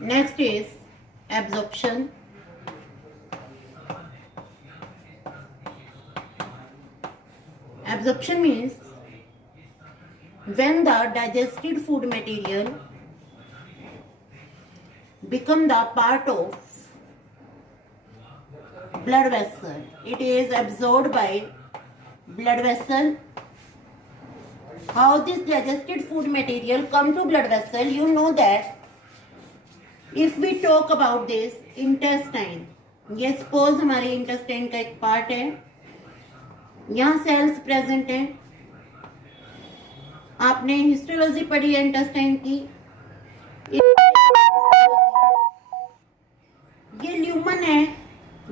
Next is absorption. Absorption means when the digested food material become the part of blood vessel. It is absorbed by blood vessel. How this digested food material come to blood vessel? You know that if we talk about this intestine, ये suppose हमारे intestine का एक part है, यहाँ cells present हैं. आपने histology पढ़ी है इंटेस्टाइन की. ये ल्यूमन है.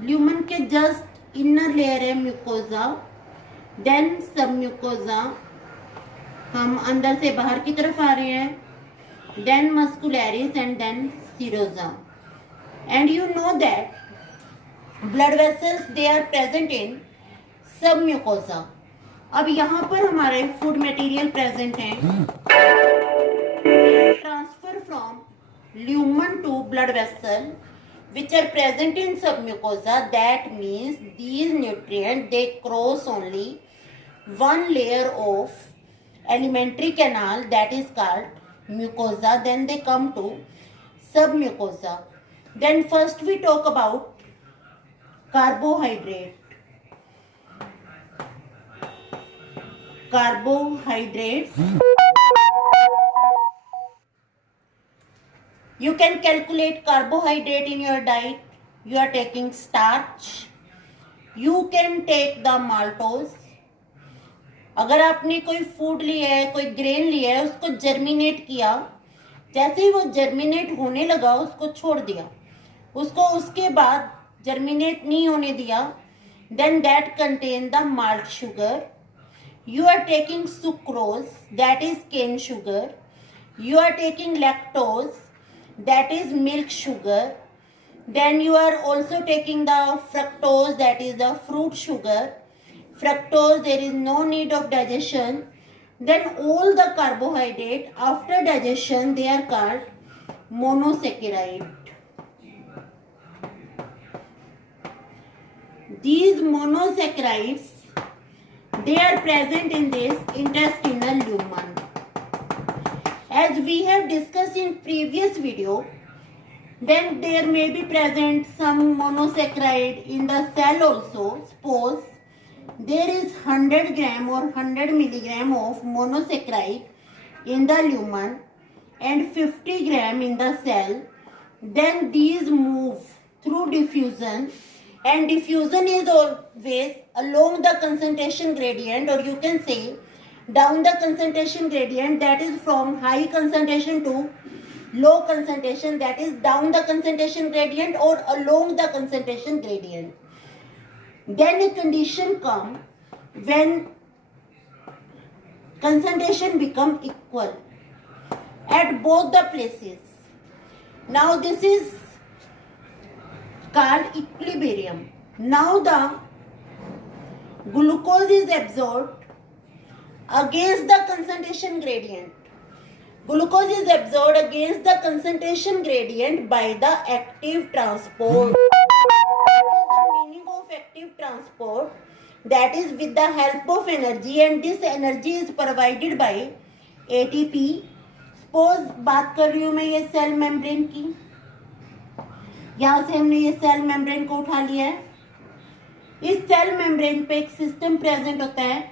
ल्यूमन के जस्ट इनर लेयर है म्यूकोजा, देन सब म्यूकोजा. हम अंदर से बाहर की तरफ आ रहे हैं, then muscularis and then serosa. And you know that blood vessels they are present in submucosa. अब यहाँ पर हमारे फूड मटेरियल प्रेजेंट हैं. Transfer from lumen to blood vessel which are present in submucosa. That means these nutrients, they cross only one layer of alimentary canal, that is called mucosa. Then they come to submucosa. Then first we talk about carbohydrate. Carbohydrates. You can calculate carbohydrate in your diet. You are taking starch. You can take the maltose. अगर आपने कोई food लिया है, कोई grain लिया है, उसको germinate किया, जैसे ही वो जर्मिनेट होने लगा उसको छोड़ दिया, उसको उसके बाद जर्मिनेट नहीं होने दिया, then that contain the malt sugar. You are taking sucrose, that is cane sugar. You are taking lactose, that is milk sugar. Then you are also taking the fructose, that is the fruit sugar. Fructose, there is no need of digestion. Then all the carbohydrate after digestion, they are called monosaccharide. These monosaccharides, they are present in this intestinal lumen. As we have discussed in previous video, then there may be present some monosaccharide in the cell also. Suppose there is 100 gram or 100 milligram of monosaccharide in the lumen and 50 gram in the cell. Then these move through diffusion, and diffusion is always along the concentration gradient, or you can say down the concentration gradient, that is from high concentration to low concentration, that is down the concentration gradient or along the concentration gradient. Then a condition come when concentration become equal at both the places. Now this is called equilibrium. Now the glucose is absorbed against the concentration gradient. Glucose is absorbed against the concentration gradient by the active transport. What is the meaning of active transport? That is with the help of energy, and this energy is provided by ATP. Suppose बात कर रही हूँ मैं ये cell membrane की. यहाँ से हमने ये सेल मेम्ब्रेन को उठा लिया है. इस सेल मेम्ब्रेन पे एक सिस्टम प्रेजेंट होता है,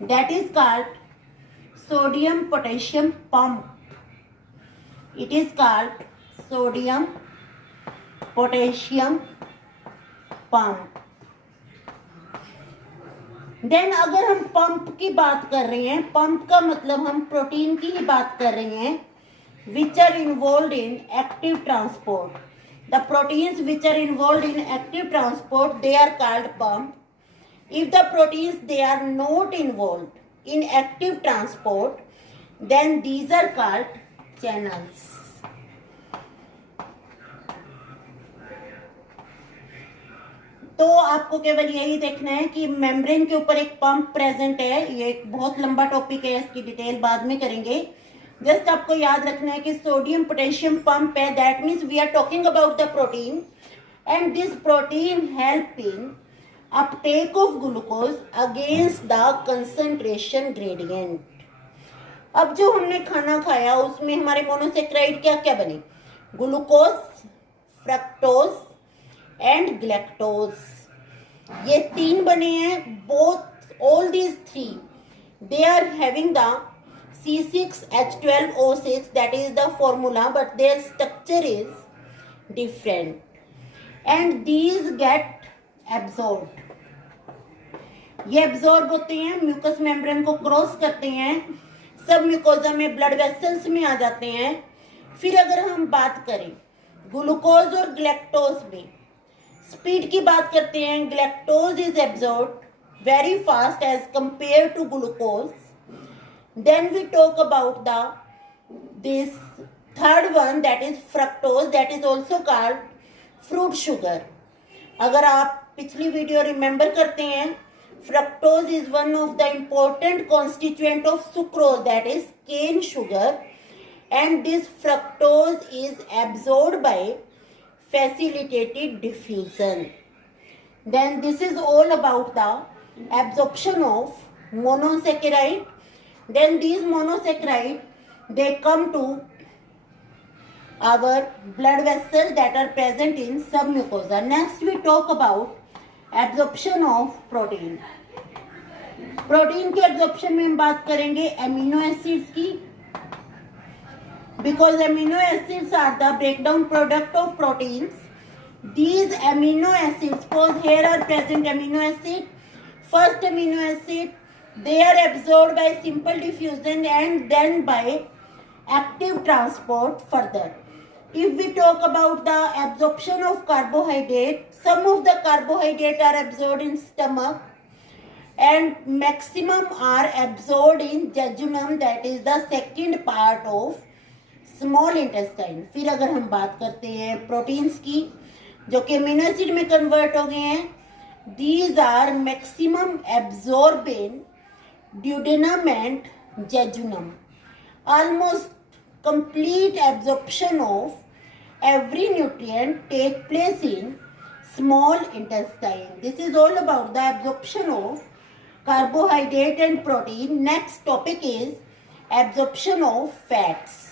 that is called sodium potassium pump. It is called sodium potassium pump. Then अगर हम पंप की बात कर रहे हैं, पंप का मतलब हम प्रोटीन की ही बात कर रहे हैं, which are involved in active transport. The proteins which are involved in active transport, they are called pump. If the proteins, they are not involved in active transport, then these are called channels. तो आपको केवल यही देखना है कि membrane के ऊपर एक पंप प्रेजेंट है. ये एक बहुत लंबा टॉपिक है, इसकी डिटेल बाद में करेंगे. जस्ट आपको याद रखना है कि सोडियम पोटेशियम पंप है, that means we are talking about the protein and this protein help in uptake of glucose against the concentration gradient. अब जो हमने खाना खाया उसमें हमारे मोनोसेक्राइड क्या क्या बने, ग्लूकोज, फ्रक्टोज एंड ग्लैक्टोज, ये तीन बने हैं। Both all these three they are having the C6H12O6, that is the formula, but their structure is different and these get absorbed. ये absorb होते हैं, म्यूकस मेम्ब्रेन को क्रॉस करते हैं, सब म्यूकोजा में, ब्लड वेसल्स में आ जाते हैं। फिर अगर हम बात करें ग्लूकोज और ग्लैक्टोज में, स्पीड की बात करते हैं, galactose is absorbed very fast as compared to glucose. Then we talk about this third one, that is fructose, that is also called fruit sugar. अगर आप पिछली वीडियो रिमेम्बर करते हैं, fructose is one of the important constituent of sucrose, that is cane sugar, and this fructose is absorbed by facilitated diffusion. Then this is all about the absorption of monosaccharide. Then these monosaccharide, they come to our blood vessels that are present in submucosa. Next we talk about absorption of protein. Protein के absorption में हम बात करेंगे amino acids की, because amino acids are the breakdown product of proteins. These amino acids, suppose here are present amino acid. First amino acid, they are absorbed by simple diffusion and then by active transport further. If we talk about the absorption of carbohydrate, some of the carbohydrate are absorbed in stomach and maximum are absorbed in jejunum, that is the second part of small intestine. फिर अगर हम बात करते हैं proteins की जो कि amino acid में कन्वर्ट हो गए हैं, these are maximum absorb in duodenum and jejunum. Almost complete absorption of every nutrient take place in small intestine. This is all about the absorption of carbohydrate and protein. Next topic is absorption of fats.